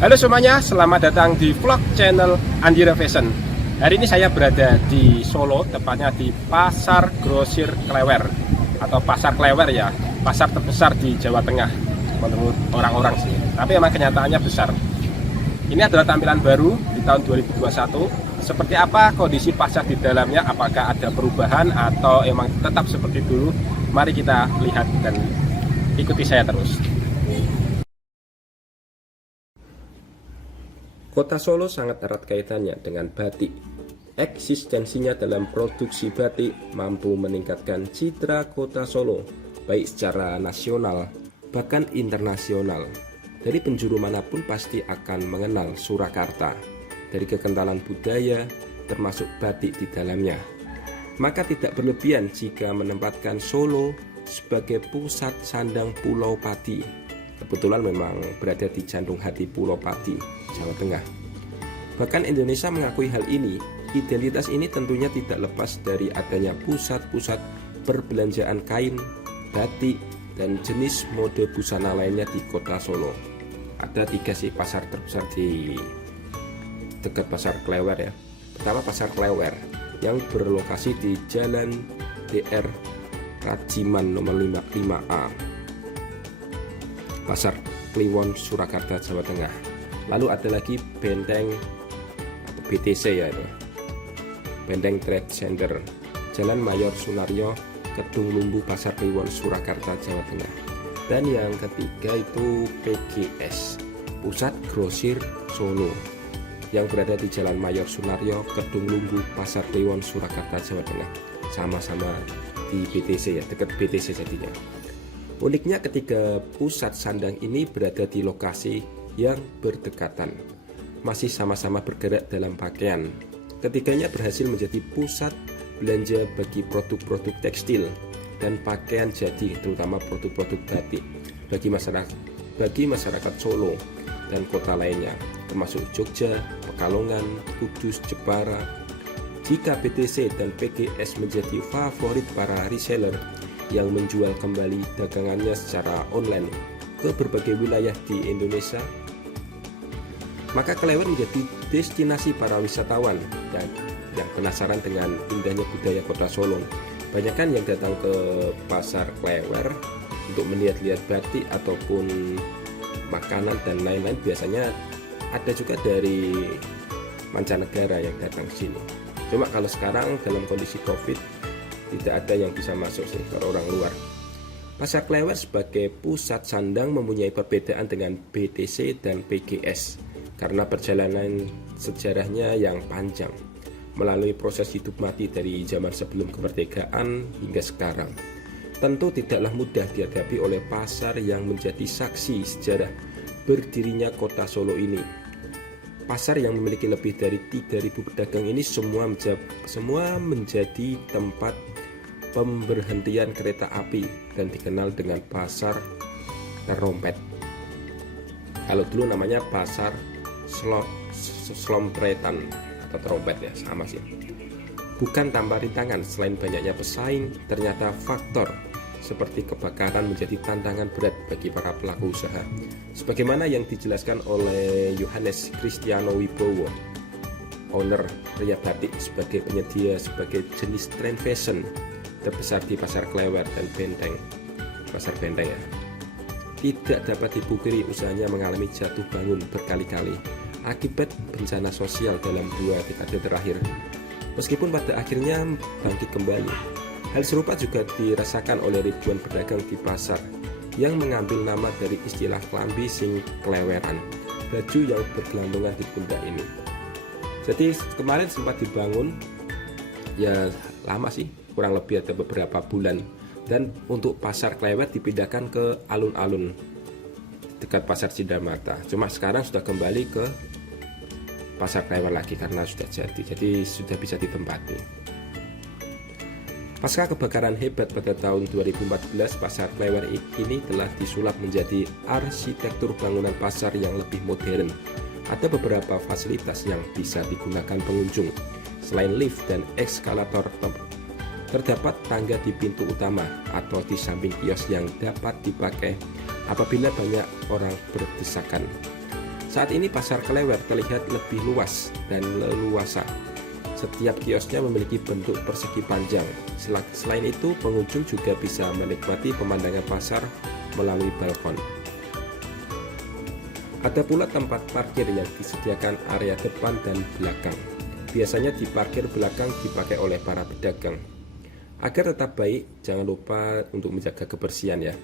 Halo semuanya, selamat datang di vlog channel Andira Fashion. Hari ini saya berada di Solo, tepatnya di Pasar Grosir Klewer atau Pasar Klewer ya, pasar terbesar di Jawa Tengah menurut orang-orang sih. Tapi emang kenyataannya besar. Ini adalah tampilan baru di tahun 2021. Seperti apa kondisi pasar di dalamnya? Apakah ada perubahan atau emang tetap seperti dulu? Mari kita lihat dan ikuti saya terus. Kota Solo sangat erat kaitannya dengan batik. Eksistensinya dalam produksi batik mampu meningkatkan citra kota Solo, baik secara nasional, bahkan internasional. Dari penjuru manapun pasti akan mengenal Surakarta, dari kekentalan budaya, termasuk batik di dalamnya. Maka tidak berlebihan jika menempatkan Solo sebagai pusat sandang Pulau Pati. Kebetulan memang berada di jantung hati Pulau Pati, Jawa Tengah. Bahkan Indonesia mengakui hal ini. Identitas ini tentunya tidak lepas dari adanya pusat-pusat perbelanjaan kain, batik, dan jenis mode busana lainnya di kota Solo. Ada 3 sih pasar terbesar di dekat Pasar Klewer ya. Pertama Pasar Klewer yang berlokasi di Jalan DR Rajiman nomor 55A. Pasar Kliwon, Surakarta, Jawa Tengah. Lalu ada lagi Benteng atau BTC ya itu. Benteng Trade Center, Jalan Mayor Sunaryo, Kedung Lumbu, Pasar Kliwon, Surakarta, Jawa Tengah. Dan yang ketiga itu PGS, Pusat Grosir Solo, yang berada di Jalan Mayor Sunaryo, Kedung Lumbu, Pasar Kliwon, Surakarta, Jawa Tengah. Sama-sama di BTC ya, dekat BTC jadinya. Uniknya ketiga pusat sandang ini berada di lokasi yang berdekatan, masih sama-sama bergerak dalam pakaian. Ketiganya berhasil menjadi pusat belanja bagi produk-produk tekstil dan pakaian jadi, terutama produk-produk batik bagi masyarakat Solo dan kota lainnya, termasuk Jogja, Pekalongan, Kudus, Jepara. Jika BTC dan PGS menjadi favorit para reseller yang menjual kembali dagangannya secara online ke berbagai wilayah di Indonesia, maka Klewer menjadi destinasi para wisatawan dan yang penasaran dengan indahnya budaya kota Solo. Banyak kan yang datang ke Pasar Klewer untuk melihat-lihat batik ataupun makanan dan lain-lain. Biasanya ada juga dari mancanegara yang datang ke sini. Cuma kalau sekarang dalam kondisi COVID tidak ada yang bisa masuk sih kalau orang luar. Pasar Klewer sebagai pusat sandang mempunyai perbedaan dengan BTC dan PGS karena perjalanan sejarahnya yang panjang melalui proses hidup mati dari zaman sebelum kemerdekaan hingga sekarang. Tentu tidaklah mudah dihadapi oleh pasar yang menjadi saksi sejarah berdirinya kota Solo ini. Pasar yang memiliki lebih dari 3.000 pedagang ini semua menjadi tempat pemberhentian kereta api dan dikenal dengan pasar terompet. Kalau dulu namanya pasar Slompretan atau terompet ya, sama sih. Bukan tanpa rintangan, selain banyaknya pesaing, ternyata faktor seperti kebakaran menjadi tantangan berat bagi para pelaku usaha. Sebagaimana yang dijelaskan oleh Yohanes Kristiano Wibowo, owner Ria Batik, sebagai penyedia sebagai jenis trend fashion terbesar di Pasar Klewer dan Pasar Benteng ya. Tidak dapat dipungkiri usahanya mengalami jatuh bangun berkali-kali akibat bencana sosial dalam 2 dekade terakhir. Meskipun pada akhirnya bangkit kembali. Hal serupa juga dirasakan oleh ribuan pedagang di pasar yang mengambil nama dari istilah klambi sing kleweran, baju yang bergelantungan di pundak ini. Jadi kemarin sempat dibangun, ya lama sih, kurang lebih ada beberapa bulan. Dan untuk Pasar Klewer dipindahkan ke alun-alun dekat Pasar Cindamata. Cuma sekarang sudah kembali ke Pasar Klewer lagi karena sudah jadi sudah bisa ditempati. Pasca kebakaran hebat pada tahun 2014, Pasar Klewer ini telah disulap menjadi arsitektur bangunan pasar yang lebih modern. Ada beberapa fasilitas yang bisa digunakan pengunjung. Selain lift dan eskalator, terdapat tangga di pintu utama atau di samping kios yang dapat dipakai apabila banyak orang berdesakan. Saat ini pasar Klewer terlihat lebih luas dan leluasa. Setiap kiosnya memiliki bentuk persegi panjang. Selain itu, pengunjung juga bisa menikmati pemandangan pasar melalui balkon. Ada pula tempat parkir yang disediakan area depan dan belakang. Biasanya di parkir belakang dipakai oleh para pedagang. Agar tetap baik, jangan lupa untuk menjaga kebersihan ya.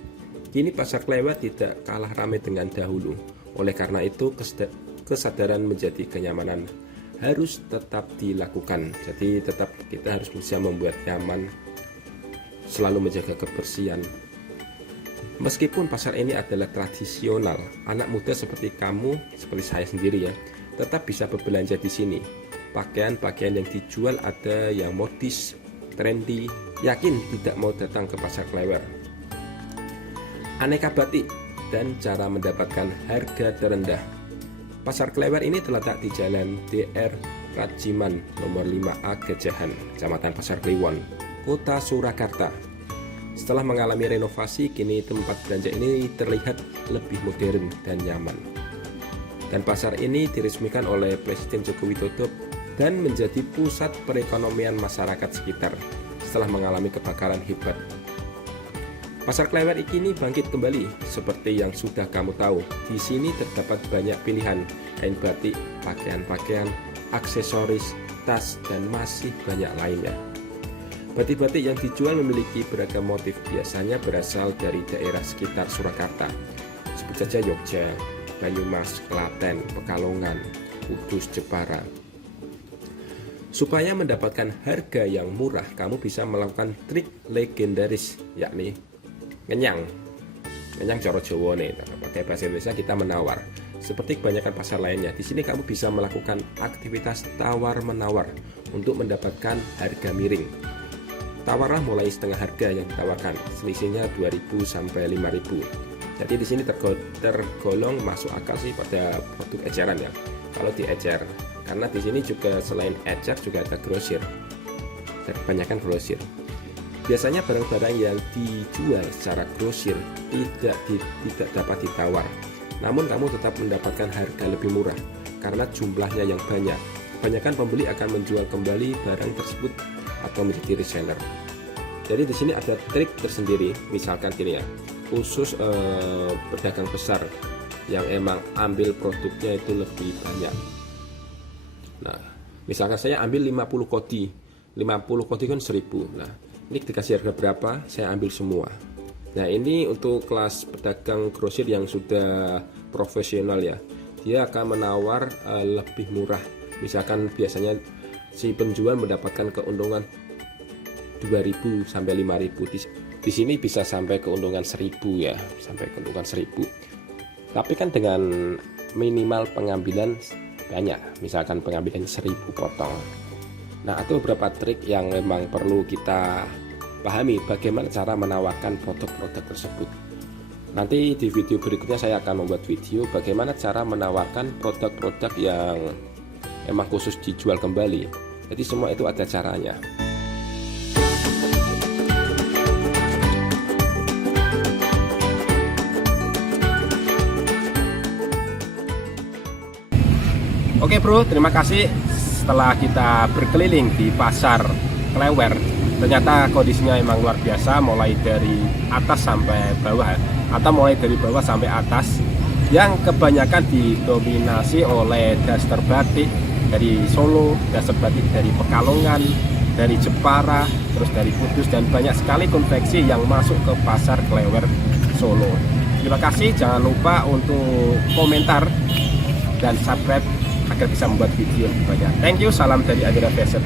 Kini pasar Klewer tidak kalah ramai dengan dahulu. Oleh karena itu, kesadaran menjadi kenyamanan harus tetap dilakukan. Jadi tetap kita harus bisa membuat nyaman, selalu menjaga kebersihan. Meskipun pasar ini adalah tradisional, anak muda seperti kamu, seperti saya sendiri ya, tetap bisa berbelanja di sini. Pakaian-pakaian yang dijual ada yang modis, trendy. Yakin tidak mau datang ke pasar Klewer. Aneka batik dan cara mendapatkan harga terendah. Pasar Klewer ini terletak di Jalan DR Rajiman nomor 5A Gejahan, Kecamatan Pasar Kliwon, Kota Surakarta. Setelah mengalami renovasi, kini tempat belanja ini terlihat lebih modern dan nyaman. Dan pasar ini diresmikan oleh Presiden Joko Widodo dan menjadi pusat perekonomian masyarakat sekitar setelah mengalami kebakaran hebat. Pasar Klewer kini bangkit kembali, seperti yang sudah kamu tahu. Di sini terdapat banyak pilihan kain batik, pakaian-pakaian, aksesoris, tas, dan masih banyak lainnya. Batik-batik yang dijual memiliki beragam motif, biasanya berasal dari daerah sekitar Surakarta, sebut saja Jogja, Banyumas, Klaten, Pekalongan, Kudus, Jepara. Supaya mendapatkan harga yang murah, kamu bisa melakukan trik legendaris, yakni ngenyang coro Jawa nih, pakai bahasa Indonesia kita menawar. Seperti kebanyakan pasar lainnya, di sini kamu bisa melakukan aktivitas tawar-menawar untuk mendapatkan harga miring. Tawarlah mulai setengah harga yang ditawarkan, selisihnya 2.000 sampai 5.000. Jadi di sini tergolong masuk akal sih pada produk eceran ya. Kalau di ecer, karena di sini juga selain ecer juga ada grosir. Kebanyakan grosir. Biasanya barang-barang yang dijual secara grosir tidak dapat ditawar. Namun kamu tetap mendapatkan harga lebih murah karena jumlahnya yang banyak. Kebanyakan pembeli akan menjual kembali barang tersebut atau menjadi reseller. Jadi di sini ada trik tersendiri, misalkan gini ya, khusus pedagang besar yang emang ambil produknya itu lebih banyak. Nah, misalkan saya ambil 50 kodi kan 1.000. Nah, ini dikasih harga berapa, saya ambil semua. Nah, ini untuk kelas pedagang grosir yang sudah profesional ya, dia akan menawar lebih murah. Misalkan biasanya si penjual mendapatkan keuntungan 2.000 sampai 5.000. Di sini bisa sampai keuntungan 1.000 ya, sampai keuntungan 1.000. Tapi kan dengan minimal pengambilan banyak, misalkan pengambilan 1.000 potong. Nah, itu beberapa trik yang memang perlu kita pahami bagaimana cara menawarkan produk-produk tersebut. Nanti di video berikutnya saya akan membuat video bagaimana cara menawarkan produk-produk yang emang khusus dijual kembali. Jadi semua itu ada caranya. Oke bro, terima kasih. Setelah kita berkeliling di pasar Klewer, ternyata kondisinya memang luar biasa, mulai dari atas sampai bawah atau mulai dari bawah sampai atas, yang kebanyakan didominasi oleh daster batik dari Solo, daster batik dari Pekalongan, dari Jepara, terus dari Kudus, dan banyak sekali konveksi yang masuk ke pasar Klewer Solo. Terima kasih, jangan lupa untuk komentar dan subscribe agar bisa membuat video lebih banyak. Thank you, salam dari Adira Fashion.